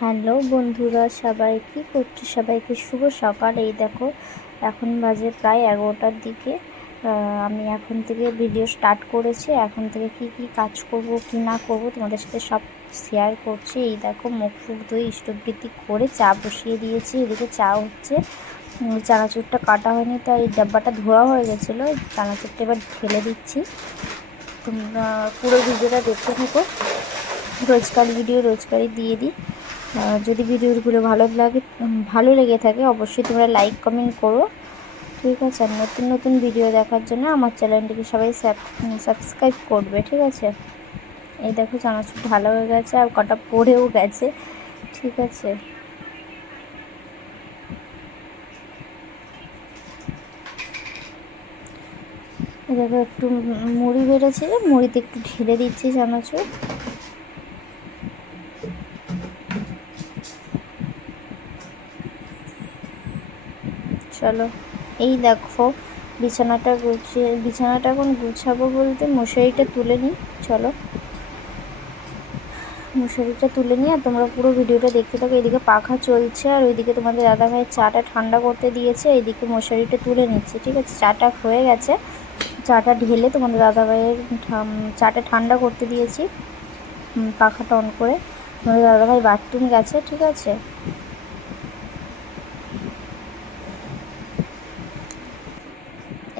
Hello বন্ধুরা, সবাই কী করছ? সবাইকে শুভ সকাল। এই দেখো, এখন বাজে প্রায় এগারোটার দিকে। আমি এখন থেকে ভিডিও স্টার্ট করেছি। এখন থেকে কি কি কাজ করব, কি না করব তোমাদের সাথে সব শেয়ার করছি। এই দেখো, মুখ ফুক ধুয়ে ইষ্টবৃত্তি করে চা বসিয়ে দিয়েছি। এদিকে চা হচ্ছে চানাচুরটা কাটা হয়নি, তাই ডাব্বাটা ধোয়া হয়ে গেছিল। চানাচুরটা এবার ঢেলে দিচ্ছি। তোমরা পুরো ভিডিওটা দেখতে থাকো। রোজকার ভিডিও রোজকারই দিয়ে দিই। যদি ভিডিওগুলো ভালো লাগে ভালো লেগে থাকে, অবশ্যই তোমরা লাইক কমেন্ট করো। ঠিক আছে, আর নতুন নতুন ভিডিও দেখার জন্য আমার চ্যানেলটিকে সবাই সাবস্ক্রাইব করবে, ঠিক আছে? এই দেখো চানাচুর ভালো হয়ে গেছে, আর কটা পড়েও গেছে, ঠিক আছে? দেখো, একটু মুড়ি বেড়েছিল মুড়িতে একটু ঢেলে দিচ্ছি চানাচুর চলো। এই দেখো, বিছানাটা গুছিয়ে, বিছানাটা এখন গুছাবো বলতে মশারিটা তুলে নিই, চলো। মশারিটা তুলে নিয়ে আর তোমরা পুরো ভিডিওটা দেখতে থাকো। এদিকে পাখা চলছে আর ওইদিকে তোমাদের দাদা ভাই চাটা ঠান্ডা করতে দিয়েছে এইদিকে মশারিটা তুলে নিচ্ছে, ঠিক আছে? চাটা হয়ে গেছে। চাটা ঢেলে তোমাদের দাদা ভাইয়ের চাটা ঠান্ডা করতে দিয়েছি। পাখাটা অন করে। তোমাদের দাদা ভাই বাথরুম গেছে, ঠিক আছে?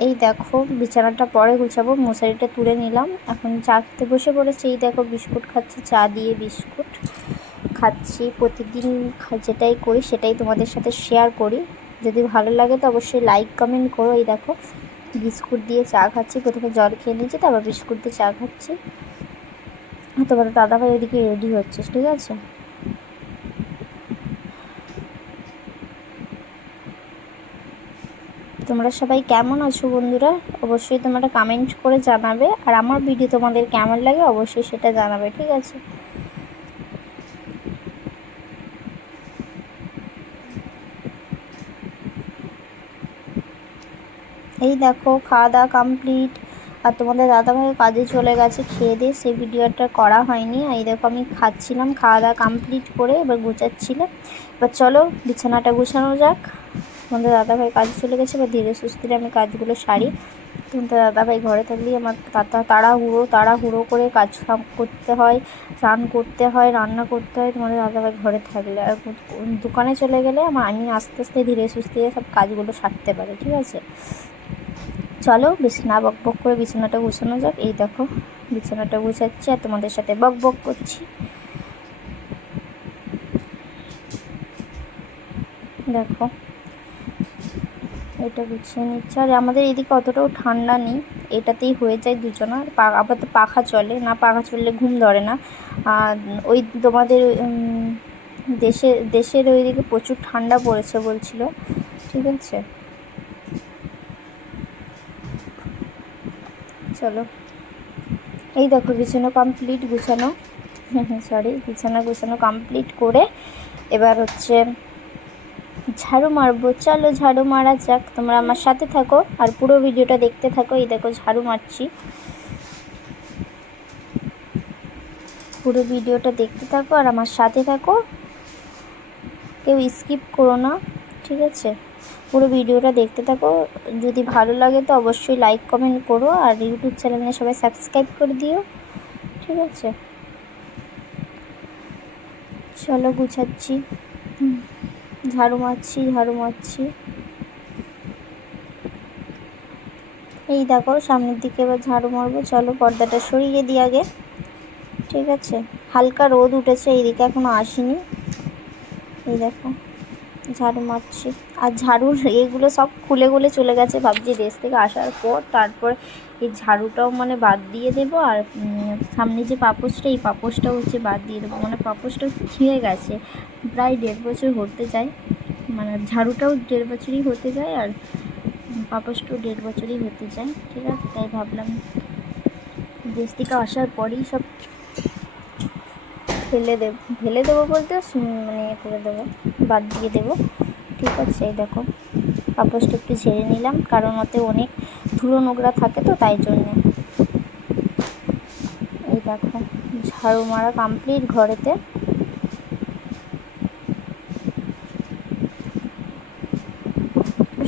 এই দেখো, বিছানাটা পরে গুছাবো, মশারিটা তুলে নিলাম। এখন চা খেতে বসে পড়েছি। এই দেখো, বিস্কুট খাচ্ছি, চা দিয়ে বিস্কুট খাচ্ছি। প্রতিদিন যেটাই করি, সেটাই তোমাদের সাথে শেয়ার করি। যদি ভালো লাগে তো অবশ্যই লাইক কমেন্ট করো। এই দেখো, বিস্কুট দিয়ে চা খাচ্ছি। প্রথমে জল খেয়ে নিয়েছি, তারপর বিস্কুট দিয়ে চা খাচ্ছি। তোমার দাদাভাই ওইদিকে রেডি হচ্ছে, ঠিক আছে? তোমরা সবাই কেমন আছো বন্ধুরা? অবশ্যই তোমরা কমেন্ট করে জানাবে। আর আমার ভিডিও তোমাদের কেমন লাগে অবশ্যই সেটা জানাবে, ঠিক আছে? এই দেখো খাওয়া দাওয়া কমপ্লিট আর তোমাদের দাদাভাই কাজে চলে গেছে, খেয়ে দিয়ে সেই ভিডিওটা করা হয়নি। এই দেখো, আমি খাচ্ছিলাম খাওয়া দাওয়া কমপ্লিট করে এবার গুছাচ্ছিলাম। এবার চলো, বিছানাটা গুছানো যাক। তোমাদের দাদাভাই কাজে চলে গেছে, এবার ধীরে সুস্থিরে আমি কাজগুলো সারি। তোমাদের দাদাভাই ঘরে থাকলেই আমার তাড়া তাড়াহুড়ো তাড়াহুড়ো করে কাজ করতে হয়, স্নান করতে হয়, রান্না করতে হয়, তোমাদের দাদাভাই ঘরে থাকলে। আর দোকানে চলে গেলে আমার আমি আস্তে আস্তে ধীরে সুস্থিরে সব কাজগুলো সারতে পারি, ঠিক আছে? চলো বেশি না বক বক করে বিছানাটা গুছানো যাক। এই দেখো, বিছানাটা গুছাচ্ছি আর তোমাদের সাথে বক বক করছি। দেখো এটা গুছিয়ে নিচ্ছে। আর আমাদের এদিকে অতটাও ঠান্ডা নেই, এটাতেই হয়ে যায় দুজনা। আবার তো পাখা চলে না, পাখা চললে ঘুম ধরে না। ওই তোমাদের দেশে, দেশের ওইদিকে প্রচুর ঠান্ডা পড়েছে বলছিল, ঠিক আছে? চলো। এই দেখো বিছানা কমপ্লিট গুছানো। সরি বিছানা গুছানো কমপ্লিট করে এবার হচ্ছে ঝাড়ু মারবো। চলো ঝাড়ু মারা যাক, তোমরা আমার সাথে থাকো আর পুরো ভিডিওটা দেখতে থাকো। এই দেখো ঝাড়ু মারছি। পুরো ভিডিওটা দেখতে থাকো আর আমার সাথে থাকো। কেউ স্কিপ করো না, ঠিক আছে? পুরো ভিডিওটা দেখতে থাকো। যদি ভালো লাগে তো অবশ্যই লাইক, কমেন্ট করো আর ইউটিউব চ্যানেলে সবাই সাবস্ক্রাইব করে দিও, ঠিক আছে? চলো গুছাচ্ছি। ঝাড়ু মারছি ঝাড়ু মারছি। এই দেখো, সামনের দিকে এবার ঝাড়ু মারবো। চলো পর্দাটা সরিয়ে দিই আগে। ঠিক আছে? হালকা রোদ উঠেছে, এইদিকে এখনও আসেনি। এই দেখো। ঝাড়ু মারছি। আর ঝাড়ুর এগুলো সব খুলে খুলে চলে গেছে, ভাবছি দেশ থেকে আসার পর। তারপর এই ঝাড়ুটাও মানে বাদ দিয়ে দেবো আর সামনে যে পাপোশটা, এই পাপোশটাও হচ্ছে বাদ দিয়ে দেবো। মানে পাপোশটা ছিঁড়ে গেছে। প্রায় দেড় বছর হতে যায়। মানে ঝাড়ুটাও দেড় বছরই হতে যায় আর পাপোশটাও দেড় বছরই হতে যায়। ঠিক আছে, তাই ভাবলাম দেশ থেকে আসার পরেই সব ফেলে দেব ফেলে দেবো বলতে মানে ইয়ে করে দেবো, বাদ দিয়ে দেবো। ঠিক আছে, এই দেখো, কাপড়টা একটু ঝেড়ে নিলাম, কারণ ওতে অনেক ধুলো নোংরা থাকে তো, তাই জন্যে। এই দেখো, ঝাড়ু মারা কমপ্লিট ঘরেতে।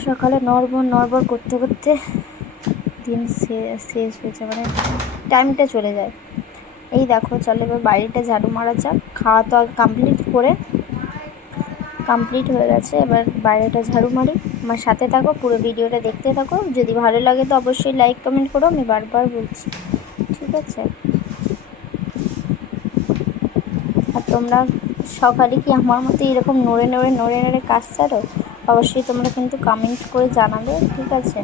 সকালে নড়বড় নড়বড় করতে করতে দিন শেষ হয়েছে মানে টাইমটা চলে যায়। এই দেখো, চলো এবার বাড়িটা ঝাড়ু মারা যাক। খাওয়া তো কমপ্লিট করে কমপ্লিট হয়ে গেছে। এবার বাইরেটা ঝাড়ু মারি। আমার সাথে থাকো, পুরো ভিডিওটা দেখতে থাকো। যদি ভালো লাগে তো অবশ্যই লাইক কমেন্ট করো, আমি বারবার বলছি। ঠিক আছে? আর তোমরা সকালে কি আমার মতো এরকম নড়ে নড়ে নড়ে নড়ে কাজ ছাড়ো? অবশ্যই তোমরা কিন্তু কমেন্ট করে জানাবে, ঠিক আছে?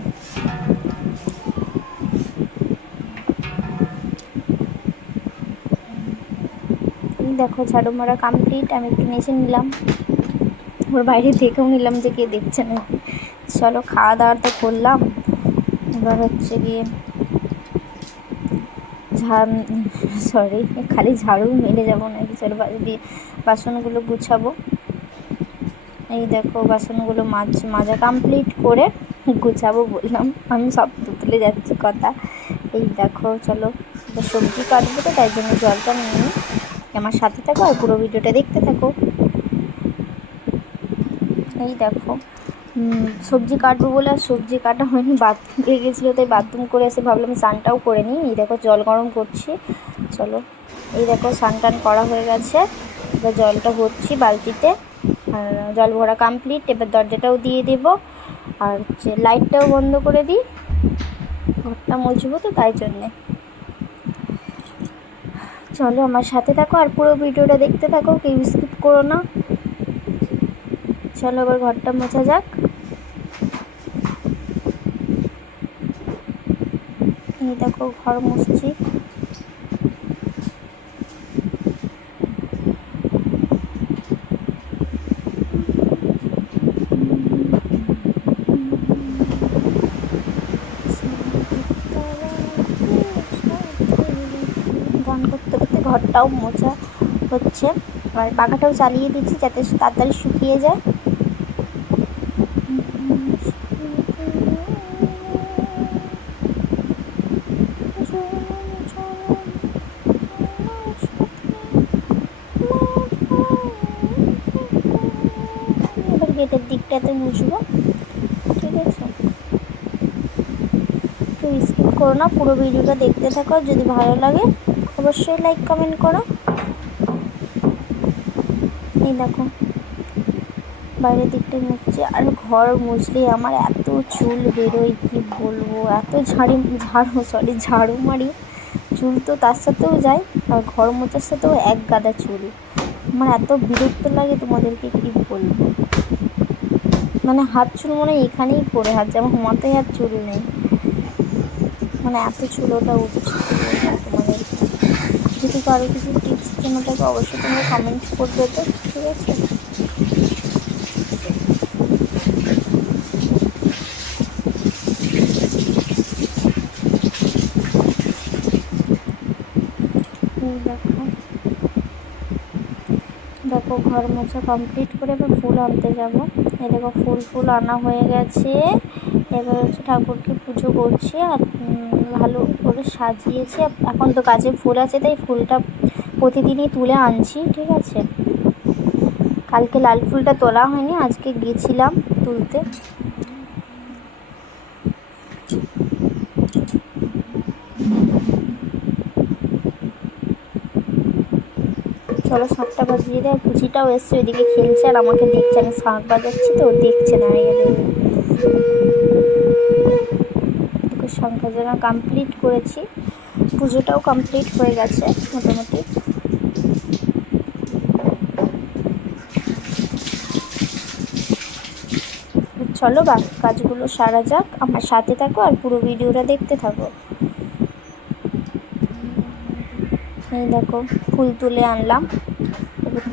দেখো, ঝাড়ু মারা কমপ্লিট আমি একটু নেচে নিলাম। ওর বাইরে দেখেও নিলাম যে কে দেখছে না। চলো খাওয়া দাওয়া তো করলাম। এবার হচ্ছে গিয়ে ঝাড় সরি খালি ঝাড়ু মেরে যাব নাকি চলো বা- দিয়ে বাসনগুলো গুছাবো। এই দেখো, বাসনগুলো মাছ মাজা কমপ্লিট করে গুছাবো বললাম। আমি সব তুলে যাচ্ছি কথা। এই দেখো, চলো সবজি কাটবো তো, তাই জন্য জলটা নিয়ে আমার সাথে থাকো আর পুরো ভিডিওটা দেখতে থাকো। এই দেখো সবজি কাটবো বলে আর সবজি কাটা হয়নি, বাথরুম পেয়ে গেছিল, তাই বাথরুম করে এসে ভাবলাম স্নানটাও করে নিই। এই দেখো, জল গরম করছি। চলো, এই দেখো, স্নান টান করা হয়ে গেছে। এবার জলটা ভরছি বালতিতে। আর জল ভরা কমপ্লিট এবার দরজাটাও দিয়ে দেব। আর হচ্ছে লাইটটাও বন্ধ করে দিই। ঘরটা মুছবো তো তাই জন্যে। চলো আমার সাথে থাকো আর পুরো ভিডিওটা দেখতে থাকো, কেউ স্কিপ করো না। চলো আবার ঘরটা মোছা যাক। এই দেখো, ঘর মুছছি গান করতে ঘরটাও মোছা হচ্ছে। আর পাখাটাও চালিয়ে দিচ্ছি যাতে তাড়াতাড়ি শুকিয়ে যায়। এবার গেটের দিকটাতে মুছবো। ঠিক আছে? কেউ স্কিপ করো না, পুরো ভিডিওটা দেখতে থাকো, যদি ভালো লাগে। অবশ্যই লাইক কমেন্ট করো। এই দেখো, বাইরের দিকটা মুছছি। আর ঘর মুছলে, আমার এত চুল বেরোয়, কি বলব? এত ঝাড়ি, ঝাড়ু সরি ঝাড়ু মারি। চুল তো তার সাথেও যায়, আর ঘর মোছার সাথেও এক গাদা চুল। আমার এত বিরক্ত লাগে তোমাদেরকে কি বলব? মানে হাত চুল মনে এখানেই পড়ে, হাত যেমন মাথায় আর চুল নেই। মানে এত চুল ওটা উঠছে। তোমাদের যদি কারও কিছু টিপস জন্য থাকে, অবশ্যই তোমরা কমেন্ট করবে তো, ঠিক আছে? দেখো। ঘর মোছা কমপ্লিট করে এবার ফুল আনতে যাব। এই দেখো, ফুল ফুল আনা হয়ে গেছে। এবার হচ্ছে ঠাকুরকে পুজো করছি আর ভালো করে সাজিয়েছি। এখন তো গাছে ফুল আছে, তাই ফুলটা প্রতিদিনই তুলে আনছি, ঠিক আছে? কালকে লাল ফুলটা তোলা হয়নি, আজকে গিয়েছিলাম তুলতে। চলো শাঁখটা বাজিয়ে দেয় পুচিটাও এসছে, ওইদিকে খেলছে আর আমাকে দেখছে, আমি শাঁখ বাজাচ্ছি তো, দেখছে দাঁড়িয়ে দাঁড়িয়ে শাঁখ বাজানো কমপ্লিট করেছি। পুজোটাও কমপ্লিট হয়ে গেছে, মোটামুটি। চলো বাকি কাজগুলো সারা যাক, আমার সাথে থাকো আর পুরো ভিডিওটা দেখতে থাকো। এই দেখো, ফুল তুলে আনলাম।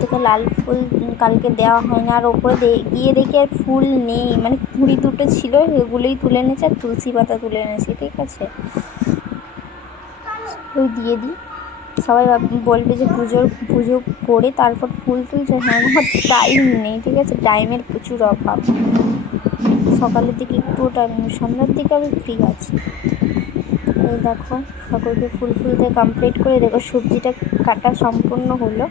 থেকে লাল ফুল কালকে দেওয়া হয় না আর ওপরে গিয়ে দেখি আর ফুল নেই। মানে কুড়ি দুটো ছিল, সেগুলোই তুলে এনেছে আর তুলসী পাতা তুলে এনেছি, ঠিক আছে? ওই দিয়ে দিই। সবাই বলবে যে পুজোর পুজো করে তারপর ফুল তুলছে। হ্যাঁ আমার টাইম নেই, ঠিক আছে? টাইমের প্রচুর অভাব। সকালের দিকে একটু টাইম সন্ধ্যার দিকে আমি ফ্রি আছি। এই দেখো, ঠাকুরকে ফুল ফুল দিয়ে কমপ্লিট করে দেখো, সবজিটা কাটা সম্পূর্ণ হলো।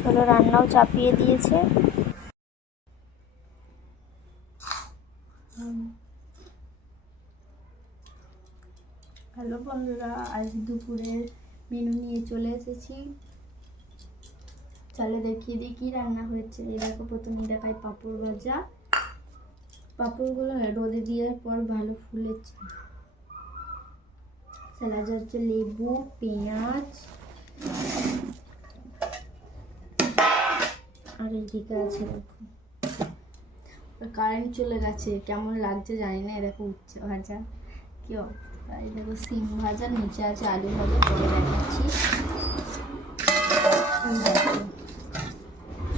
চলো, রান্নাও চাপিয়ে দিয়েছে। হ্যালো বন্ধুরা, আজ দুপুরের মেনু নিয়ে চলে এসেছি। চলে দেখিয়ে দিই কী রান্না হয়েছে। এই দেখো, প্রথমে দেখাই পাঁপড় ভাজা। পাঁপড়গুলো রোদে দেওয়ার পর ভালো ফুলেছে। স্যালাড হচ্ছে লেবু, পেঁয়াজ। আর এইদিকে আছে দেখো। কারেন্ট চলে গেছে, কেমন লাগছে জানি না দেখো উচ্ছে ভাজা। কি এই দেখো সিম ভাজা, নিচে আছে আলু ভাজা করে দেখাচ্ছি।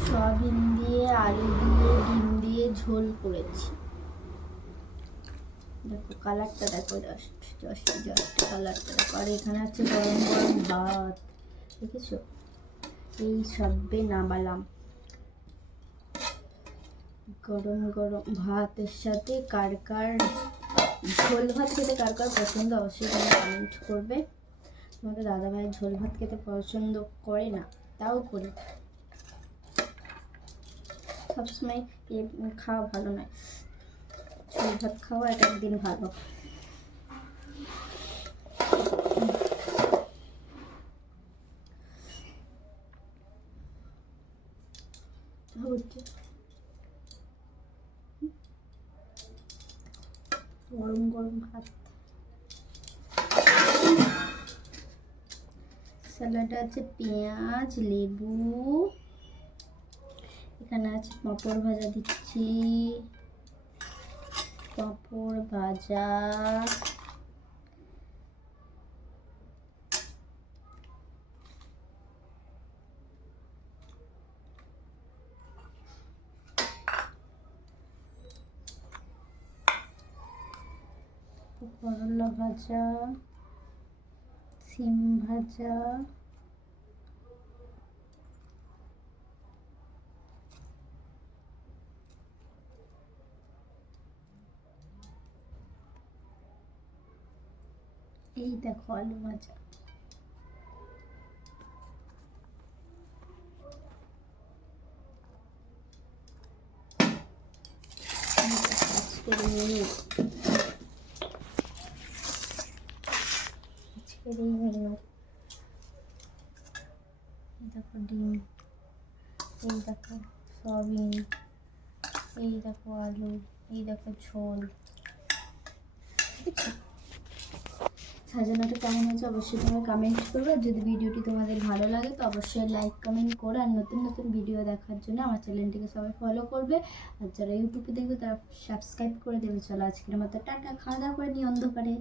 সয়াবিন দিয়ে, আলু দিয়ে, ডিম দিয়ে ঝোল করেছি। দেখো কালারটা দেখো জাস্ট জাস্ট জাস্ট কালারটা দেখো। আর এখানে আছে গরম গরম ভাত, দেখেছ? এই সবে নামালাম। গরম গরম ভাতের সাথে কার কার ঝোল ভাত খেতে কার কার পছন্দ, অবশ্যই তোমরা কমেন্ট করবে। তোমাদের দাদাভাই ঝোল ভাত খেতে পছন্দ করে না, তাও করি। সবসময় খাওয়া ভালো নয়। ভাত খাওয়া এক একদিন ভালো। গরম গরম ভাত। স্যালাডে আছে পেঁয়াজ, লেবু। এখানে আছে পাঁপড় ভাজা দিচ্ছি। পাঁপড় ভাজা। করলা ভাজা সিম ভাজা। এই দেখো আলু ভাজা দেখো ডিম, এই দেখো সয়াবিন, এই দেখো আলু, এই দেখো ঝোল দেখেছ? সাজানোটা কেমন হয়েছে অবশ্যই তোমরা কমেন্ট করবে। আর যদি ভিডিওটি তোমাদের ভালো লাগে তো অবশ্যই লাইক কমেন্ট করো আর নতুন নতুন ভিডিও দেখার জন্য আমার চ্যানেলটিকে সবাই ফলো করবে। আর যারা ইউটিউবে দেখবে তারা সাবস্ক্রাইব করে দেবে। চলো আজকের মতো টাটা খাওয়া দাওয়া করে নিয়ে অন্ধকারে।